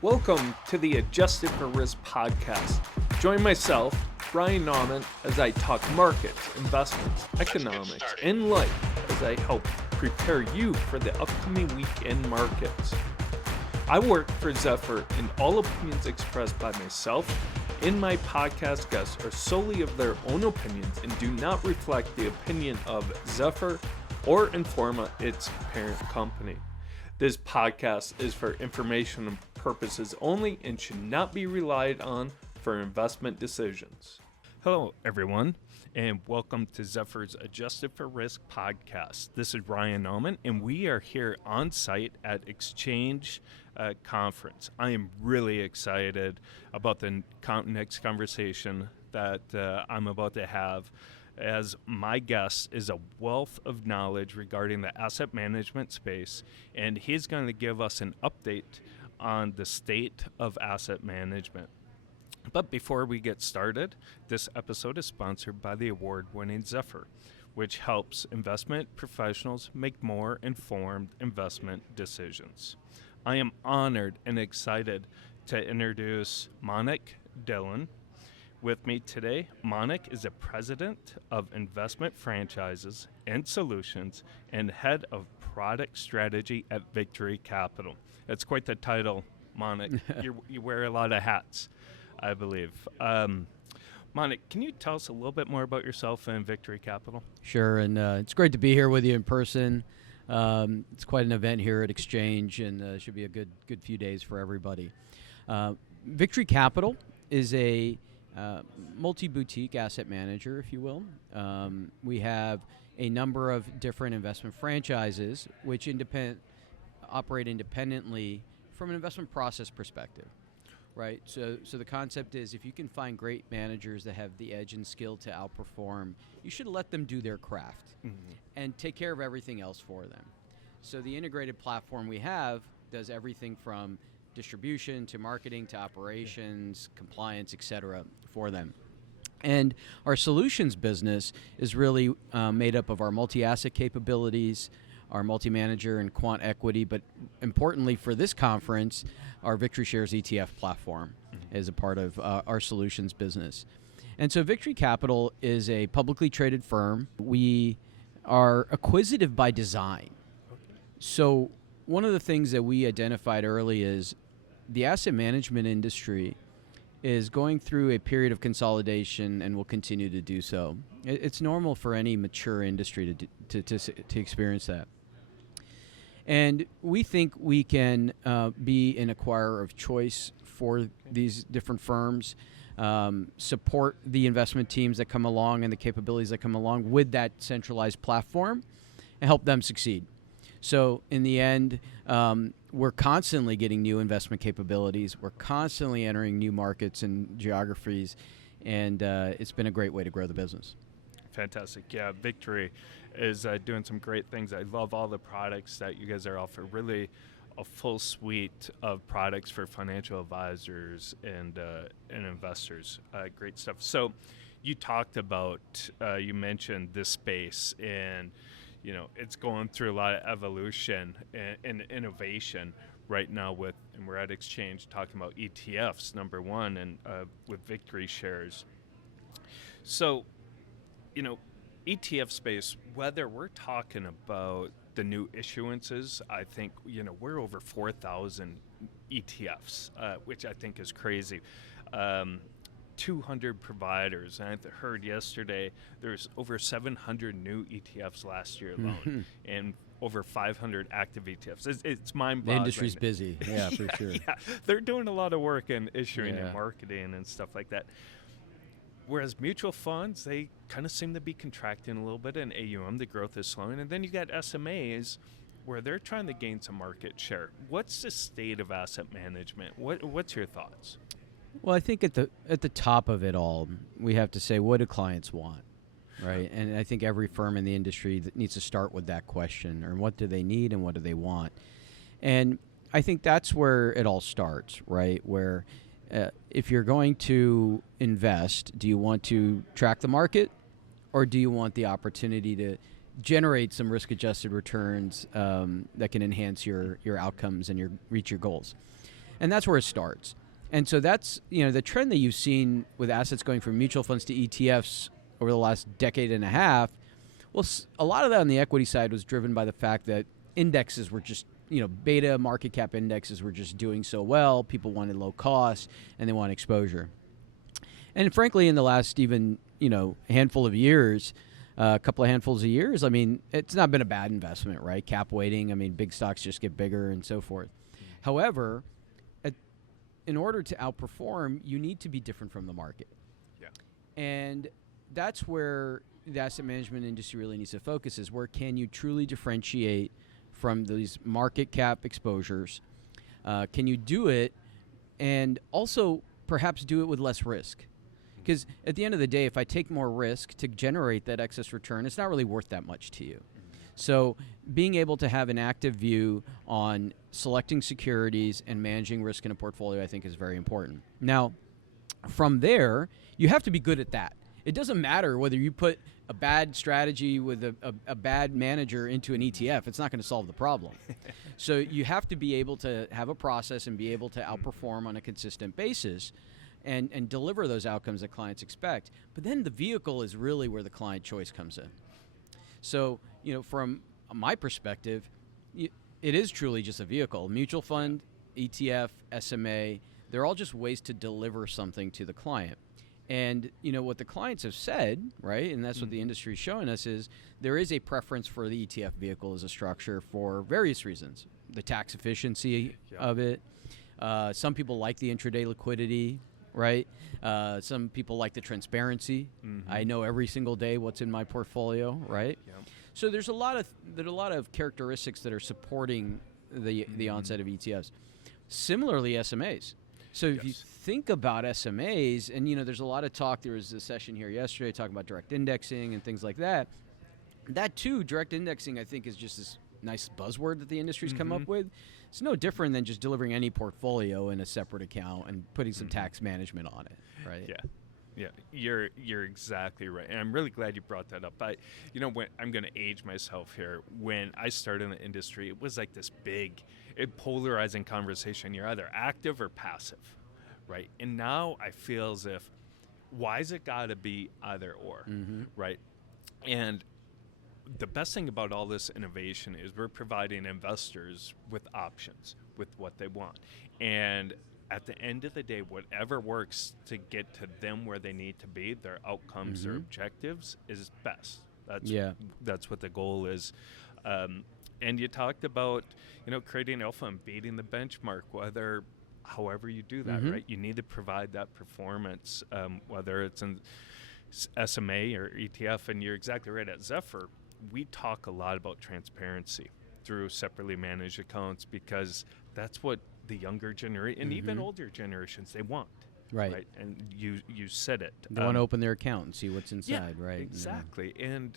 Welcome to the Adjusted for Risk podcast. Join myself, Ryan Nauman, as I talk markets, investments, economics, and life as I help prepare you for the upcoming weekend markets. I work for Zephyr, and all opinions expressed by myself and my podcast guests are solely of their own opinions and do not reflect the opinion of Zephyr or Informa, its parent company. This podcast is for informational purposes only and should not be relied on for investment decisions. Hello, everyone, and welcome to Zephyr's Adjusted for Risk podcast. This is Ryan Nauman, and we are here on site at Exchange Conference. I am really excited about the next conversation that I'm about to have, as my guest is a wealth of knowledge regarding the asset management space, and he's going to give us an update on the state of asset management. But before we get started, this episode is sponsored by the award-winning Zephyr, which helps investment professionals make more informed investment decisions. I am honored and excited to introduce Mannik Dhillon. With me today, Mannik is the president of Investment Franchises and Solutions and head of product strategy at Victory Capital. That's quite the title, Mannik. You wear a lot of hats, I believe. Mannik, can you tell us a little bit more about yourself and Victory Capital? Sure, and it's great to be here with you in person. It's quite an event here at Exchange, and should be a good few days for everybody. Victory Capital is a multi-boutique asset manager, if you will. We have a number of different investment franchises which operate independently from an investment process perspective, right? So the concept is, if you can find great managers that have the edge and skill to outperform, you should let them do their craft and take care of everything else for them. So the integrated platform we have does everything from distribution to marketing to operations, compliance, etc. for them. And our solutions business is really made up of our multi-asset capabilities, our multi-manager and quant equity, but importantly for this conference, our Victory Shares ETF platform is a part of our solutions business. And so Victory Capital is a publicly traded firm. We are acquisitive by design. So one of the things that we identified early is the asset management industry is going through a period of consolidation and will continue to do so. It's normal for any mature industry to experience that. And we think we can be an acquirer of choice for these different firms, support the investment teams that come along and the capabilities that come along with that centralized platform, and help them succeed. So in the end, we're constantly getting new investment capabilities. We're constantly entering new markets and geographies, and it's been a great way to grow the business. Fantastic. Yeah, Victory is doing some great things. I love all the products that you guys are offering. Really a full suite of products for financial advisors and investors. Great stuff. So you talked about, you mentioned this space, and you know, it's going through a lot of evolution and innovation right now and we're at Exchange talking about ETFs, number one, and with Victory Shares. So, you know, ETF space, whether we're talking about the new issuances, I think, you know, we're over 4,000 ETFs, which I think is crazy. 200 providers, and I heard yesterday there's over 700 new ETFs last year alone, and over 500 active ETFs. It's mind-boggling. The industry's busy, yeah, for sure. Yeah, they're doing a lot of work in issuing and marketing and stuff like that. Whereas mutual funds, they kind of seem to be contracting a little bit in AUM. The growth is slowing, and then you got SMAs where they're trying to gain some market share. What's the state of asset management? What's your thoughts? Well, I think at the top of it all, we have to say, what do clients want, right? And I think every firm in the industry needs to start with that question, or what do they need and what do they want? And I think that's where it all starts, right? Where if you're going to invest, do you want to track the market, or do you want the opportunity to generate some risk-adjusted returns that can enhance your outcomes and reach your goals? And that's where it starts. And so that's, the trend that you've seen with assets going from mutual funds to ETFs over the last decade and a half. Well, a lot of that on the equity side was driven by the fact that indexes were just, beta market cap indexes were just doing so well. People wanted low cost and they want exposure. And frankly, in the last even, handful of years, a couple of handfuls of years, it's not been a bad investment, right? Cap weighting, big stocks just get bigger and so forth. However, in order to outperform, you need to be different from the market. Yeah. And that's where the asset management industry really needs to focus, is where can you truly differentiate from these market cap exposures? Can you do it and also perhaps do it with less risk? Because at the end of the day, if I take more risk to generate that excess return, it's not really worth that much to you. So being able to have an active view on selecting securities and managing risk in a portfolio, I think, is very important. Now, from there, you have to be good at that. It doesn't matter whether you put a bad strategy with a bad manager into an ETF. It's not going to solve the problem. So you have to be able to have a process and be able to outperform on a consistent basis and deliver those outcomes that clients expect. But then the vehicle is really where the client choice comes in. So, from my perspective, it is truly just a vehicle. Mutual fund, ETF, SMA, they're all just ways to deliver something to the client. And, what the clients have said, right, and that's what the industry is showing us, is there is a preference for the ETF vehicle as a structure for various reasons. The tax efficiency of it. Some people like the intraday liquidity, right? Some people like the transparency. I know every single day what's in my portfolio, right? Yep. So there's a lot of characteristics that are supporting the onset of ETFs. Similarly, SMAs. So if you think about SMAs, and there's a lot of talk. There was a session here yesterday talking about direct indexing and things like that. That too, direct indexing, I think, is just this nice buzzword that the industry's come up with. It's no different than just delivering any portfolio in a separate account and putting some tax management on it, right? Yeah, you're exactly right, and I'm really glad you brought that up. When I'm going to age myself here, when I started in the industry, it was like this big, polarizing conversation. You're either active or passive, right? And now I feel as if, why is it got to be either or, right? And the best thing about all this innovation is we're providing investors with options with what they want, and at the end of the day, whatever works to get to them where they need to be, their outcomes, their objectives, is best. That's what the goal is. And you talked about, creating alpha and beating the benchmark, however you do that, right? You need to provide that performance, whether it's in SMA or ETF. And you're exactly right. At Zephyr, we talk a lot about transparency through separately managed accounts, because that's what the younger generation and even older generations, they want. Right. And you said it. They want to open their account and see what's inside, right? Exactly. And,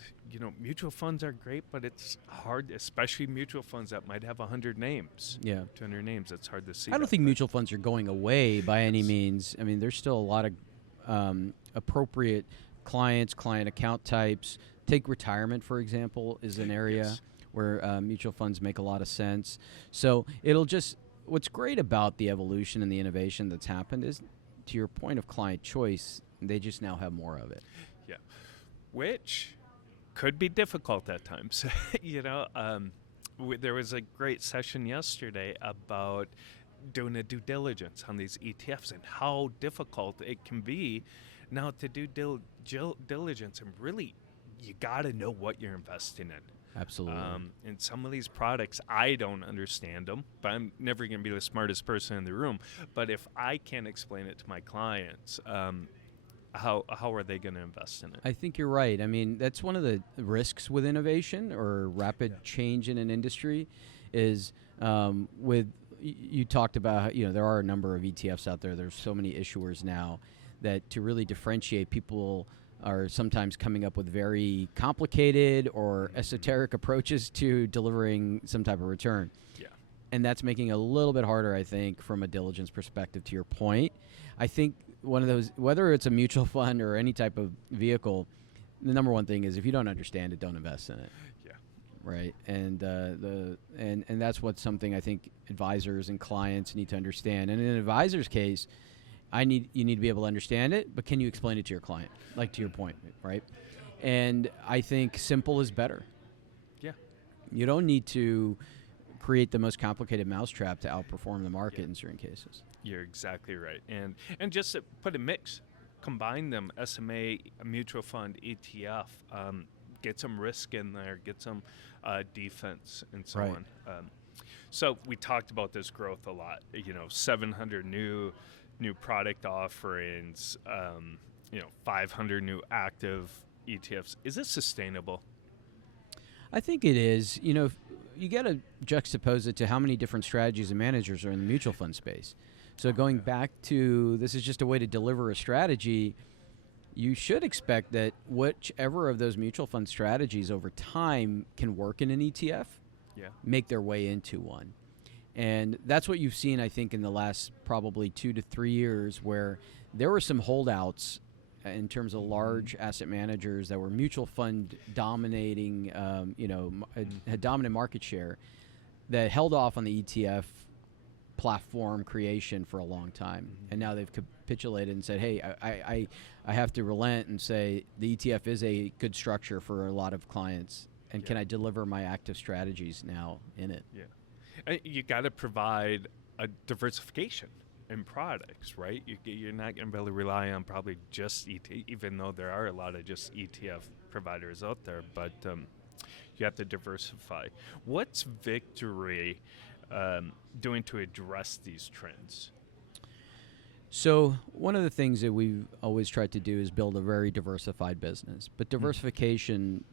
mutual funds are great, but it's hard, especially mutual funds that might have 100 names. 200 names. It's hard to see. I don't think mutual funds are going away by any means. There's still a lot of appropriate client account types. Take retirement, for example, is an area where mutual funds make a lot of sense. So what's great about the evolution and the innovation that's happened is, to your point of client choice, they just now have more of it. Yeah, which could be difficult at times. There was a great session yesterday about doing a due diligence on these ETFs and how difficult it can be now to do diligence, and really, you got to know what you're investing in. Absolutely. And some of these products, I don't understand them, but I'm never going to be the smartest person in the room. But if I can't explain it to my clients, how are they going to invest in it? I think you're right. That's one of the risks with innovation or rapid change in an industry is you talked about, there are a number of ETFs out there. There's so many issuers now that to really differentiate, people are sometimes coming up with very complicated or esoteric approaches to delivering some type of return. Yeah. And that's making it a little bit harder, I think, from a diligence perspective, to your point. I think one of those, whether it's a mutual fund or any type of vehicle, the number one thing is if you don't understand it, don't invest in it. Yeah. right? And that's what something I think advisors and clients need to understand. And in an advisor's case, you need to be able to understand it, but can you explain it to your client? Like to your point, right? And I think simple is better. Yeah. You don't need to create the most complicated mousetrap to outperform the market in certain cases. You're exactly right. And just to put a mix, combine them, SMA, mutual fund, ETF, get some risk in there, get some defense and so Right. on. So we talked about this growth a lot, 700 new product offerings, 500 new active ETFs. Is this sustainable? I think it is. You got to juxtapose it to how many different strategies and managers are in the mutual fund space. So going back to this is just a way to deliver a strategy, you should expect that whichever of those mutual fund strategies over time can work in an ETF, make their way into one. And that's what you've seen, I think, in the last probably 2 to 3 years, where there were some holdouts in terms of large asset managers that were mutual fund dominating, had dominant market share, that held off on the ETF platform creation for a long time. And now they've capitulated and said, hey, I have to relent and say the ETF is a good structure for a lot of clients. And can I deliver my active strategies now in it? Yeah. You got to provide a diversification in products, right? You're not going to be able to rely on probably just ETF, even though there are a lot of just ETF providers out there, but you have to diversify. What's Victory doing to address these trends? So one of the things that we've always tried to do is build a very diversified business. But diversification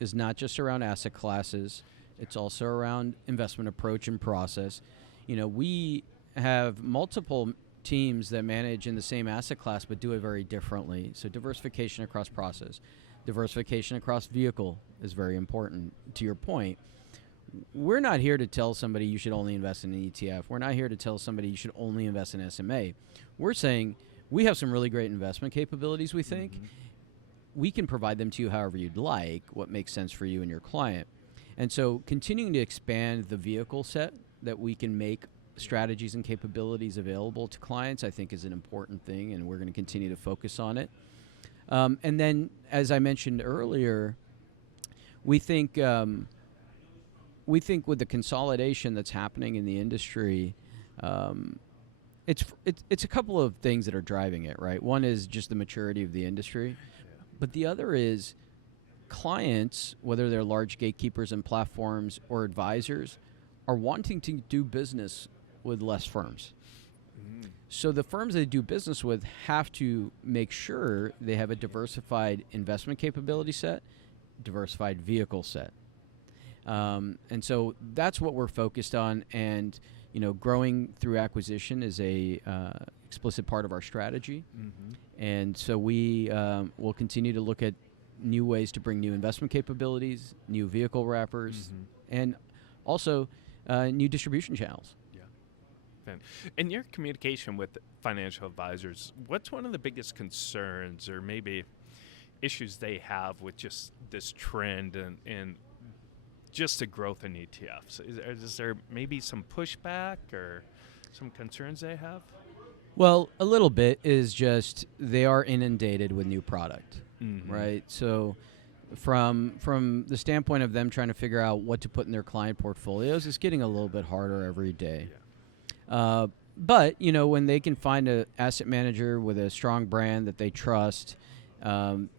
is not just around asset classes. It's also around investment approach and process. We have multiple teams that manage in the same asset class but do it very differently. So diversification across process. Diversification across vehicle is very important. To your point, we're not here to tell somebody you should only invest in an ETF. We're not here to tell somebody you should only invest in SMA. We're saying we have some really great investment capabilities, we think. We can provide them to you however you'd like, what makes sense for you and your client. And so continuing to expand the vehicle set that we can make strategies and capabilities available to clients, I think is an important thing, and we're going to continue to focus on it. And then, as I mentioned earlier, we think with the consolidation that's happening in the industry, it's a couple of things that are driving it, right? One is just the maturity of the industry, but the other is clients, whether they're large gatekeepers and platforms or advisors, are wanting to do business with less firms. So the firms they do business with have to make sure they have a diversified investment capability set, diversified vehicle set. And so that's what we're focused on, and growing through acquisition is a explicit part of our strategy. And so we will continue to look at new ways to bring new investment capabilities, new vehicle wrappers, and also new distribution channels. In your communication with financial advisors, what's one of the biggest concerns or maybe issues they have with just this trend and just the growth in ETFs? Is there maybe some pushback or some concerns they have? Well, a little bit is just they are inundated with new product, right? So from the standpoint of them trying to figure out what to put in their client portfolios, it's getting a little bit harder every day. But, when they can find an asset manager with a strong brand that they trust,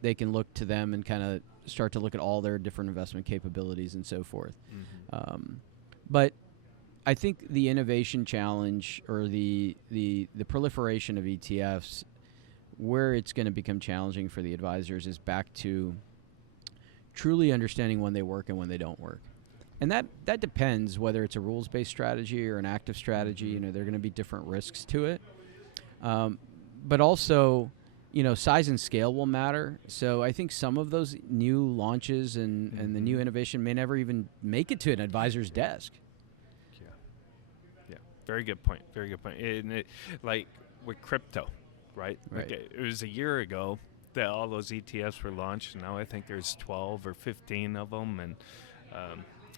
they can look to them and kind of start to look at all their different investment capabilities and so forth. But I think the innovation challenge or the proliferation of ETFs, where it's going to become challenging for the advisors is back to truly understanding when they work and when they don't work. And that depends whether it's a rules-based strategy or an active strategy. There are going to be different risks to it. But also, size and scale will matter. So I think some of those new launches and the new innovation may never even make it to an advisor's desk. Yeah. Very good point. Very good point. And like with crypto, right? Right. It was a year ago that all those ETFs were launched, and now I think there's 12 or 15 of them, and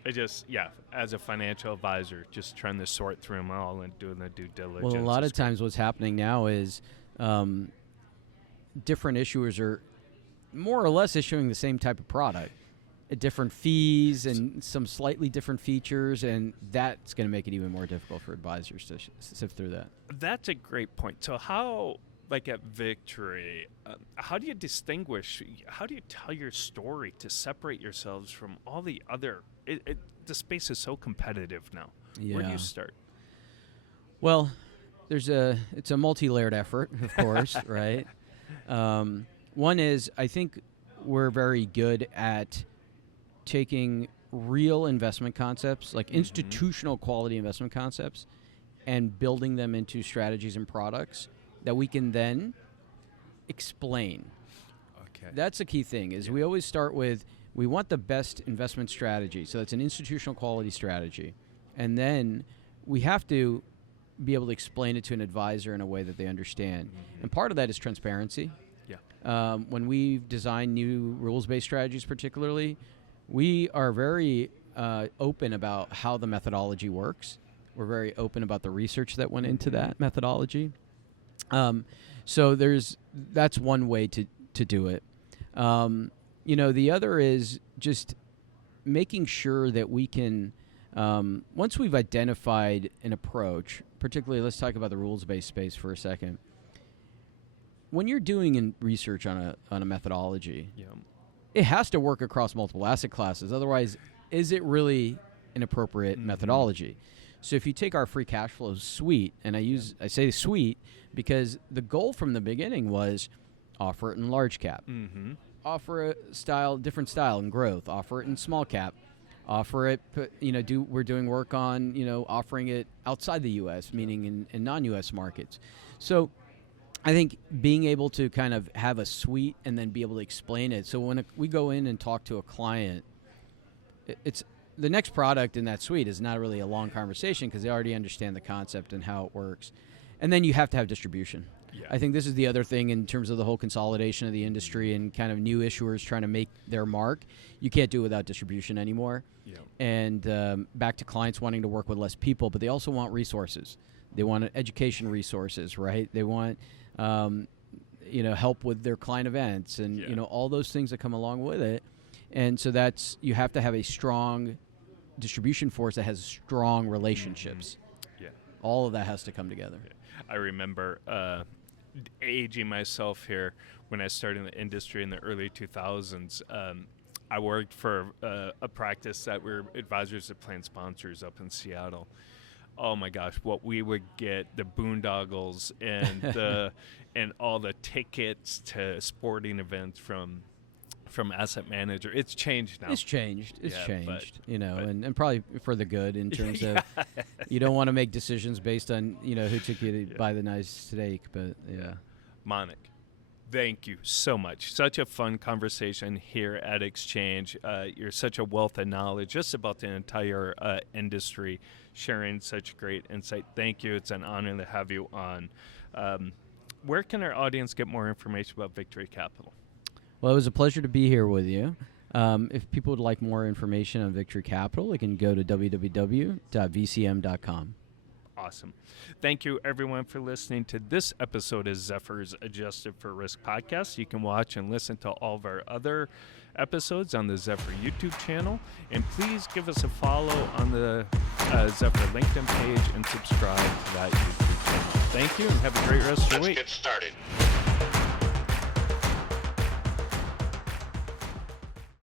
I just, as a financial advisor, just trying to sort through them all and doing the due diligence. Well, a lot of times what's happening now is different issuers are more or less issuing the same type of product at different fees and some slightly different features, and that's going to make it even more difficult for advisors to sift through that. That's a great point. So how, like at Victory, how do you distinguish, how do you tell your story to separate yourselves from all the other, the space is so competitive now. Yeah. Where do you start? Well, it's a multi-layered effort, of course, right? One is, I think we're very good at taking real investment concepts, like institutional quality investment concepts, and building them into strategies and products that we can then explain. Okay. That's the key thing, is we always start with, we want the best investment strategy. So it's an institutional quality strategy. And then we have to be able to explain it to an advisor in a way that they understand. And part of that is transparency. Yeah. When we design new rules-based strategies particularly, we are very open about how the methodology works. We're very open about the research that went into that methodology. So that's one way to do it. The other is just making sure that we can, once we've identified an approach, particularly let's talk about the rules-based space for a second. When you're doing research on a methodology, it has to work across multiple asset classes. Otherwise, is it really an appropriate methodology? So if you take our free cash flow suite, and I say suite because the goal from the beginning was offer it in large cap, offer a different style and growth, offer it in small cap, offer it, we're doing work on, offering it outside the U.S., meaning in non-U.S. markets. So I think being able to kind of have a suite and then be able to explain it. So when we go in and talk to a client, it's the next product in that suite is not really a long conversation because they already understand the concept and how it works. And then you have to have distribution. Yeah. I think this is the other thing in terms of the whole consolidation of the industry and kind of new issuers trying to make their mark. You can't do it without distribution anymore. Yeah. And back to clients wanting to work with less people, but they also want resources. They want education resources, right? They want help with their client events and all those things that come along with it. And so you have to have a strong distribution force that has strong relationships. Yeah. All of that has to come together. Yeah. I remember aging myself here when I started in the industry in the early 2000s. I worked for a practice that we were advisors to plan sponsors up in Seattle. Oh my gosh, what we would get, the boondoggles and and all the tickets to sporting events from asset manager. It's changed now. It's changed. And probably for the good in terms of you don't want to make decisions based on, who took you to buy the nice steak, but yeah. Mannik, thank you so much. Such a fun conversation here at Exchange. You're such a wealth of knowledge just about the entire industry, sharing such great insight. Thank you. It's an honor to have you on. Where can our audience get more information about Victory Capital? Well, it was a pleasure to be here with you. If people would like more information on Victory Capital, they can go to www.vcm.com. Awesome. Thank you, everyone, for listening to this episode of Zephyr's Adjusted for Risk podcast. You can watch and listen to all of our other episodes on the Zephyr YouTube channel. And please give us a follow on the Zephyr LinkedIn page and subscribe to that YouTube channel. Thank you, and have a great rest of your week. Let's get started.